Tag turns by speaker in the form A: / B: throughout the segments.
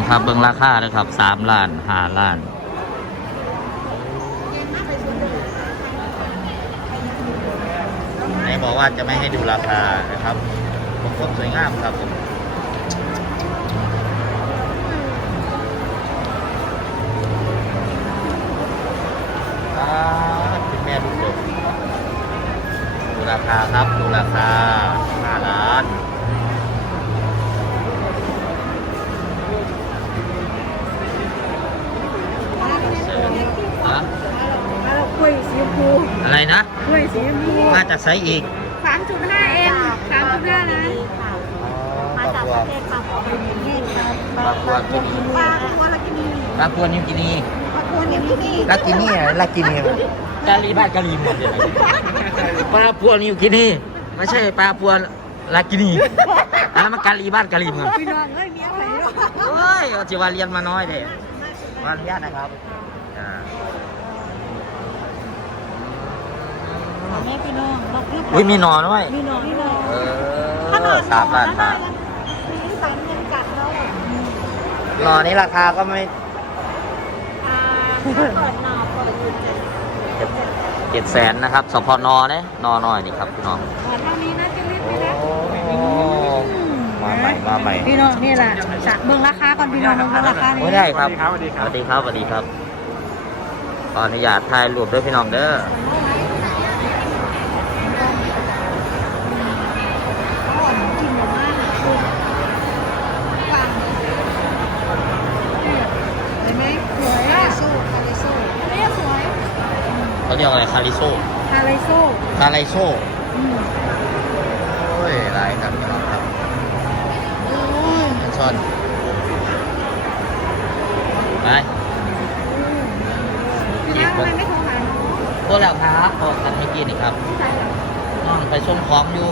A: องครับเบิ่งราคาเลยครับสามล้านห้าล้าน ไหนบอกว่าจะไม่ให้ดูราคานะครับผมก็สวยงามครับผมเป็นแม่ลูกเด็กดูราคาครับ ดูราคาห้าล้าน พูอะไรนะ
B: กล้วยสีชมพู
A: มาจากไซอีก
B: สามจุดห้าเองสามจุดห้านะ
C: มาจากประเทศปลาปลา
A: นี่ปลาปลาปัวกินี
B: ปลาปลาลากินี
A: ปลาปัวนิวกินี
B: ปลาตัวนี้นี่
A: ลากินีอะลากินี
D: กาลีบ้านกาลีหมดเลย
A: ปลาปัวนิวกินีไม่ใช่ปลาปัวลากินีอันนั้นมันกาลีบ้านกาลีเมืองพี่น้องเอ้ยมีอะไรด้วยโอ้ยเอาจิวาเรียนมาน้อยเด้ขออนุญาตนะครับอ่า แม่พี่น้องเราเรียกอุ้ยมีหนอนด้วย
B: มีน้องมีน้องเออส
A: ามล้านบาทนี่สามเงินกัดเราอะหนอนนี้ราคาก็ไม่อ่าเปิดหนอเปิดอยู่เจ็ดเจ็ดแสนนะครับสพนเนี่ยนอน้อยนี่ครับพี่น้อง
B: ขอเท่านี้นะจะรีบโอ้ไปนะ
A: มาใหม่มาใหม่
B: พี่น้องนี่แหละจะเบิ่งราคาก่อนพี่น้องเบิ่งราคา
A: โอ้ยได้ครับสวัสดีครับสวัสดีครับสวัสดีครับขออนุญาตถ่ายรูปด้วยพี่น้องเด้อ เขาเรียกอะไรคาริโซคาริโซ่คาริโซอืมโอ้ยหลายครับพี่น้องครับโอ้ยอันชอนไปพี่น้าทำไมไม่โทรหาหนูตัวแล้วครับบอกกันให้กินนี่ครับน้องไปส่งของอยู่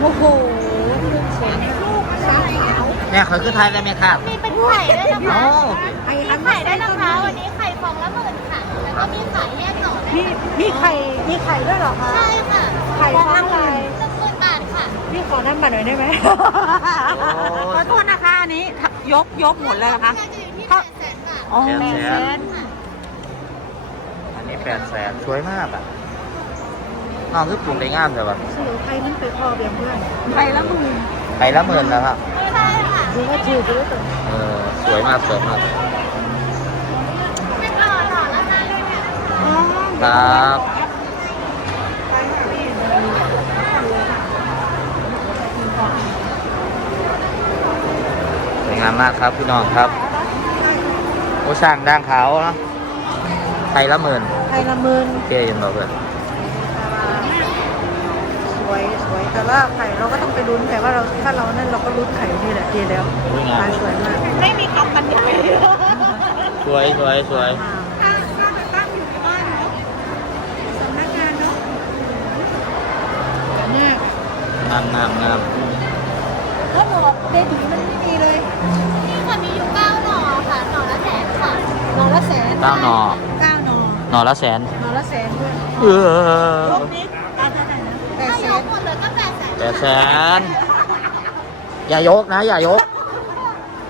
B: โอ้โหลูกสวยลู
A: กสาวเนี่ยเขาคือไทยได้ไหมครับ
E: มีเป็นไข่ด้วยนะโอ้คะ ไอ้มีอันไข่ด้วยนะคะ วันนี้ไข่ฟองละหมื่นค่ะ แล้วก็มีไข่แยกหน่อ
B: ด้มีวยมีไข่มีไข่ด้วยเหรอคะ ใช่ค่ะไข่ฟองละหมื่น
E: หนึ่งหมื่นบาทค่ะ
B: พี่ขอน้ำบัตรหน่อยได้ไหมขอโทษนะคะอันนี้ยกยกหมดเลยนะคะ จ
E: ะอยู่ที่แปดแสนบาท
B: อ๋อแป
A: ดแสนค่ะอันนี้แปดแสนสวยมากอะ น้องคือปลูกได้งามแต่ว่า
B: สื่อไทยมันไปพอเบียงเพื่อนไข่ละหมื่น
A: ไปละหมื่นแล้วครับใช่
B: ค่ะดูว่าจืดดูว่าตื่น
A: เออสวยมากสวยมากเป็นหล่อหล่อละห้าเลยเนี่ยครับสวยงามมากครับพี่น้องครับโอ้ช่างด่างขาวเนาะไทยละหมื่นไข่ละหมื่นเจ๊ยันบอกเลย
B: สวยส วยแต่ว่าไข่เราก็ต้องไปลุ้นแต่ว่าเราถ้าเรานั่นเราก็ลุ้นไข่นี่แหละดีแล้วสวยงามไข่สวยมาก
F: ไม่มีกำกันใหญ่
A: สวยสวยสวยตั้งตั้งอยู่ในบ้านเนาะสำนักงานเนาะเนี่ยงามงามงาม
B: ถ้าบอกเดบีมันไม่มีเลย
E: นี่ค่ะมีอยู่เก้าหน่อค่ะหน่อละแสนค่ะ
B: หนอละแสนเก้าหนอเก้าหนอหนอละแสนหนอละแสนด้วยเออรอบนี้
A: แปดแสนแปดแสนอย่ายกนะ อย่ายก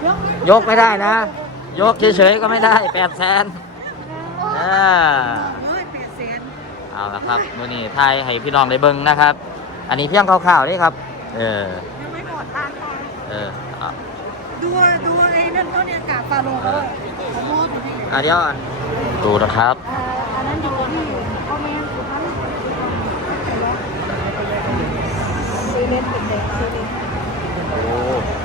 A: ยก ยกไม่ได้นะ ยกเฉยๆก็ไม่ได้แปดแสนเออร้อยแปดแสนเอาละครับมือนี้ไทยให้พี่น้องได้เบิ่งนะครับ อันนี้เพียงคร่าวๆนี่ครับ เออ
B: ยังไม่หมดทางต่อ
A: เออเอา
B: ดูดูไอ้นั่นเขาเนี่ยกาฟาโลเขาเขา
A: โมดอยู่ที่อะเดี๋ยวอันดูนะครับอันนั้นอยู่ที่ ซื้อเน็เป็นเด็กโอ้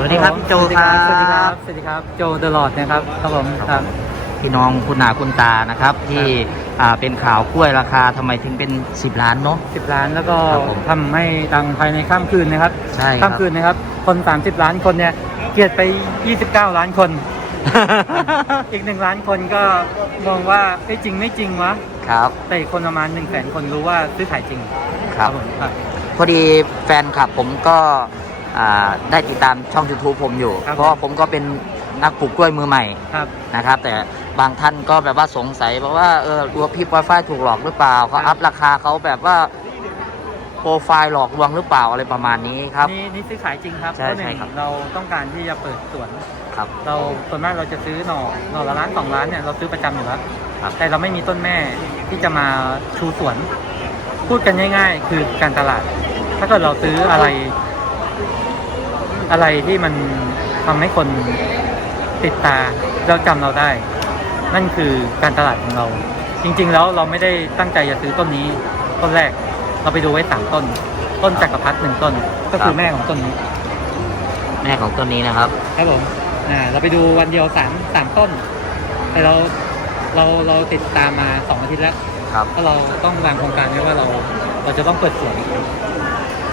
A: โจครับสวัสดี
G: ครับ สวัสดีครับ โจเดอะลอดนะครับครับผมครับ
A: พี่น้องคุณหนาคุณตานะครับ ที่อ่าเป็นข่าวกล้วยราคาทำไมถึงเป็น 10 ล้านเนาะ
G: สิบล้านแล้วก็ครับผมทำให้ดังภายในข้ามคืนนะครับใช่ครับข้ามคืนนะครับ คน 30 ล้านคนเนี่ยเกลียดไป 29 ล้านคน อีกหนึ่งล้านคนก็มองว่าเอ้ยจริงไม่จริงวะครับแต่อีกคนประมาณ1นึ่งแสนคนรู้ว่าซื้อขายจริง
A: ครับผมครับพอดีแฟนคลับผมก็อ่า ได้ติดตามช่อง YouTube ผมอยู่ ครับ เพราะว่าผมก็เป็นนักปลูกกล้วยมือใหม่ครับ นะครับ แต่บางท่านก็แบบว่าสงสัยบอกว่าเออตัวพี่ปอยฝ้ายถูกหลอกหรือเปล่าเขาครับอัพราคาเขาแบบว่าโปรไฟล์หลอกลวงหรือเปล่าอะไรประมาณนี้ครับ
G: นี่นี่ซื้อขายจริงครับใช่เพราะหนึ่ใช่งครับ เราต้องการที่จะเปิดสวน ครับ เราส่วนมากเราจะซื้อหน่อหน่อละล้านสองล้านเนี่ยเราซื้อประจำอยู่แล้วครับ แต่เราไม่มีต้นแม่ที่จะมาชูสวน พูดกันง่าย ๆ คือการตลาด ถ้าเกิดเราซื้ออะไร อะไรที่มันทำให้คนติดตาเราจำเราได้ นั่นคือการตลาดของเรา จริง ๆ แล้วเราไม่ได้ตั้งใจจะซื้อต้นนี้ต้นแรก เราไปดูไว้สามต้น ต้นจักรพรรดิหนึ่งต้น ก็คือแม่ของต้นนี้
A: แม่ของต้นนี้นะครับ
G: ครับผมอ่าเราไปดูวันเดียวสามสามต้น แต่เราเราเราติดตามมาสองอาทิตย์แล้วครับก็เราต้องวางโครงการไว้ว่าเรา เราจะต้องเปิดสวน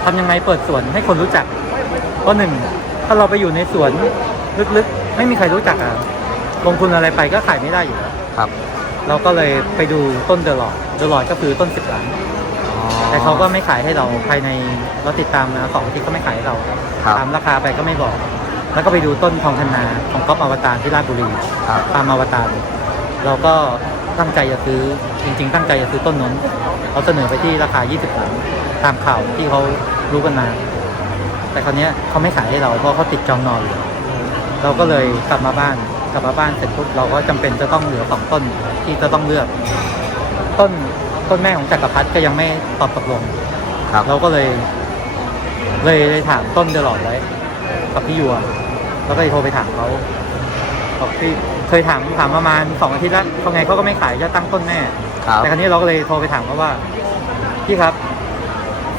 G: ทำยังไงเปิดสวนให้คนรู้จักเพ ราะหนึ่งถ้าเราไปอยู่ในสวนลึกๆ ไม่มีใครรู้จักอะลงทุนอะไรไปก็ขายไม่ได้อยู่แล้วครับ เราก็เลยไปดูต้นเดอะลอดเดอะลอดก็คือต้นสิบล้านอ๋อแต่เขาก็ไม่ขายให้เราภายในเราติดตามนะสองอาทิตย์ก็ไม่ขายให้เราครับตามราคาไปก็ไม่บอก แล้วก็ไปดูต้นทองธนาของก๊อฟอวตารที่ราชบุรีครับตามอวตารเราก็ตั้งใจจะซื้อจริง ๆ ตั้งใจจะซื้อต้นนั้นเราเสนอไปที่ราคา 20ล้านตามข่าวที่เขารู้กันมา แต่คราวเนี้ยเขาไม่ขายให้เราเพราะเขาติดจองนอนอยู่เราก็เลยกลับมาบ้านกลับมาบ้านเสร็จปุ๊บเราก็จำเป็นจะต้องเหลือสองต้นที่จะต้องเลือก ต้นต้นแม่ของจักรพรรดิก็ยังไม่ตอบตกลงครับ เราก็เลย เลยเลยถามต้นเดอะลอดไว้ กับพี่ยัวแล้วก็เลยโทรไปถามเขาบอกพี่เคยถามถามประมาณสองอาทิตย์แล้วเขาไงเขาก็ไม่ขายจะตั้งต้นแม่ครับแต่ครั้นี้เราก็เลยโทรไปถามเขาว่าพี่ครับ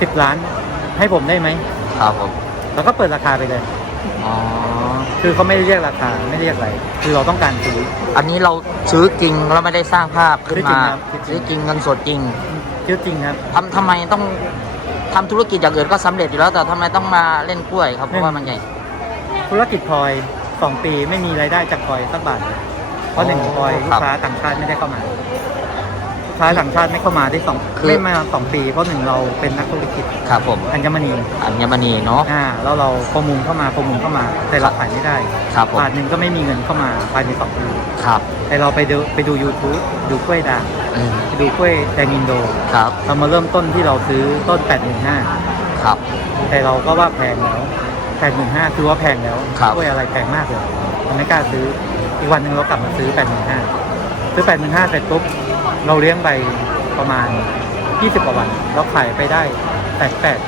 G: สิบล้านให้ผมได้ไหม ครับผมเราก็เปิดราคาไปเลย อ๋อ คือเขาไม่ได้เรียกราคาไม่ได้เรียกอะไร คือเราต้องการซื้อ
A: อันนี้เราซื้อจริงแล้วไม่ได้สร้างภาพขึ้นซื้อจริงมาครับ ซื้ซื้ออจจริริงงเงินสดจริงชื่อจริงครับ ทำทำไมต้องทำธุรกิจอย่างอื่นก็สำเร็จอยู่แล้ว แต่ทำไมต้องมาเล่นกล้วยครับเพราะว่ามันใหญ่
G: ธุรกิจพลอยสองปีไม่มีรายได้จากพลอยสักบาทเลยเพราะหนึ่งอ๋อพลอยลูครักบค้าต่างชาติไม่ได้เข้ามาลูก ค้าต่างชาติไม่เข้ามาได้สองคือไม่มาสองปีเพราะหนึ่งเราเป็นนักธุรกิจครับผมอัญมณี
A: อัญมณีเนาะ อ
G: ่าแล้วเราประมูลเข้ามาประมูลเข้ามา แต่เราขายไม่ได้ครับผม บาทหนึ่งก็ไม่มีเงินเข้ามาภายในสองปีครับแต่เราไปดูไปดู YouTube ดูกล้วยด่างอืมไปดูกล้วยแดงอินโด ครับเรามาเริ่มต้นที่เราซื้อต้นแปดหนึ่งห้าครับแต่เราก็ว่าแพงแล้วแปดหนึ่งห้าคือว่าแพงแล้วครับ กล้วยอะไรแพงมากเลยเราไม่กล้าซื้ออีกวันหนึ่งเรากลับมาซื้อแปดหนึ่งห้าซื้อแปดหนึ่งห้าเสร็จปุ๊บ เราเลี้ยงไปประมาณยี่สิบกว่าวัน เราขายไปได้แปดแปด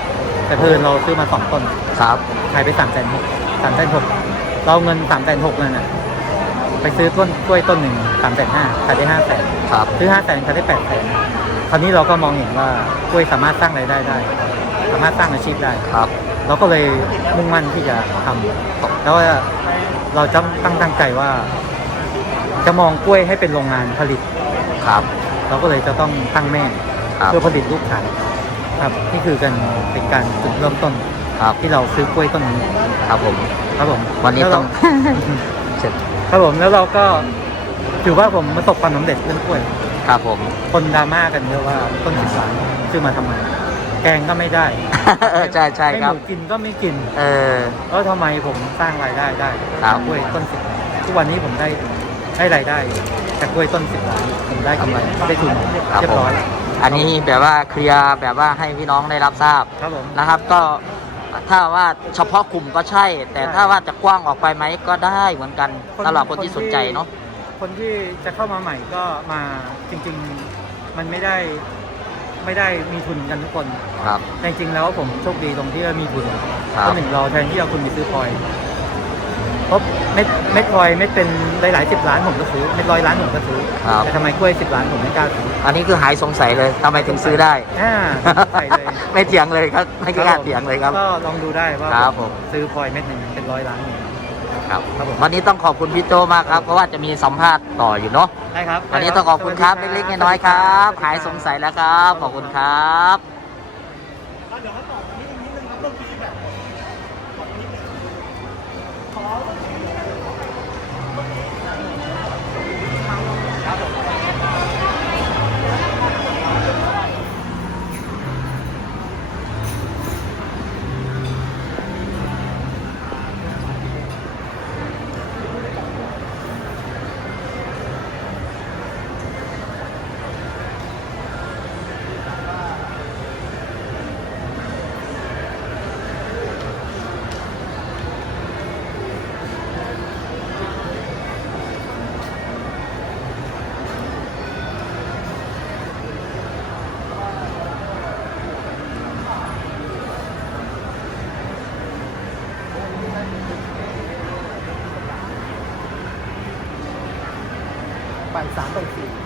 G: แต่เพลินเราซื้อมาสองต้น ครับ ขายไปสามแสนหกสามแสนหกเราเอาเงินสามแสนหกนั่นน่ะ ไปซื้อต้นกล้วยต้นหนึ่งสามแสนห้าขายได้ห้าแสนครับ ซื้อห้าแสนขายได้แปดแสนคราวนี้เราก็มองเห็นว่ากล้วยสามารถสร้างรายได้ได้ สามารถสร้างอาชีพได้ ครับ เราก็เลยมุ่งมั่นที่จะทำแล้วว่าเราจะตั้งตั้งใจว่า จะมองกล้วยให้เป็นโรงงานผลิต ครับ เราก็เลยจะต้องตั้งแม่ครับเพื่อผลิตลูกขายครับนี่คือกันเป็นการจุดเริ่มต้นครับที่เราซื้อกล้วยต้นนี้ครับผม ครับผมวันนี้แล้ต้องเราเสร็จครับผมแล้วเราก็ถือว่าผมประสบความสำเร็จเรื่องกล้วย ครับผม คนดราม่ากันเยอะว่าต้นสิบล้านซื้อมาทำไมแกงก็ไม่ได้
A: เออใช่ใช่ให้ครัหบมู
G: กินก็ไม่กิน เออ แล้วทำไมผมสร้างรายได้ได้ครับจากกล้วยต้นสิบล้านทุกวันนี้ผมได้ได้รายได้ จากกล้วยต้นสิบล้านผมได้กำไรได้ทุน
A: ครับเรียผบมร้อยอันนี้แบบว่าเคลียร์แบบว่าให้พี่น้องได้รับทราบครับผม นะครับ ก็ถ้าว่าเฉพาะกลุ่มก็ใช่ แต่ใช่ ถ้าว่าจะกว้างออกไปไหมก็ได้เหมือนกันคนสำหรับคนที่คนที่สนใจเนาะ
G: คนที่จะเข้ามาใหม่ก็มาจริง ๆ มันไม่ได้ไม่ได้มีทุนกันทุกคน ครับ แต่จริงๆแล้วผมโชคดีตรงที่ว่ามีทุนคเพรับราะหนึ่งเราแทนที่เอาคุณไปซื้อพลอย เพราะเม็ดเม็ดพลอยเม็ดเป็นหลายๆสิบล้านผมก็ซื้อเม็ดร้อยล้านผมก็ซื้อครับ แต่ทำไมกล้วยสิบล้านผมไม่กล้าซื้อ
A: อันนี้คือหายสงสัยเลยทำไมถึงซื้อได้
G: อ่าใส่
A: เลย ไม่เถียงเลยครับ ไม่กล้าเถียงเลยครับ
G: ก็ลองดูได้ว่าครับผม ซื้อพลอยเม็ดหนึ่งเป็นร้อยล้านเนี่ย
A: ครับ ครับวันนี้ต้องขอบคุณพี่โจมากครับ เพราะว่าจะมีสัมภาษณ์ต่ออยู่เนาะใช่ครับวันนี้ต้องขอบคุณครับ เล็กๆน้อยๆครับ หายสงสัยแล้วครับ ขอบคุณครับ ขอ ไปายสามบ่ายสี่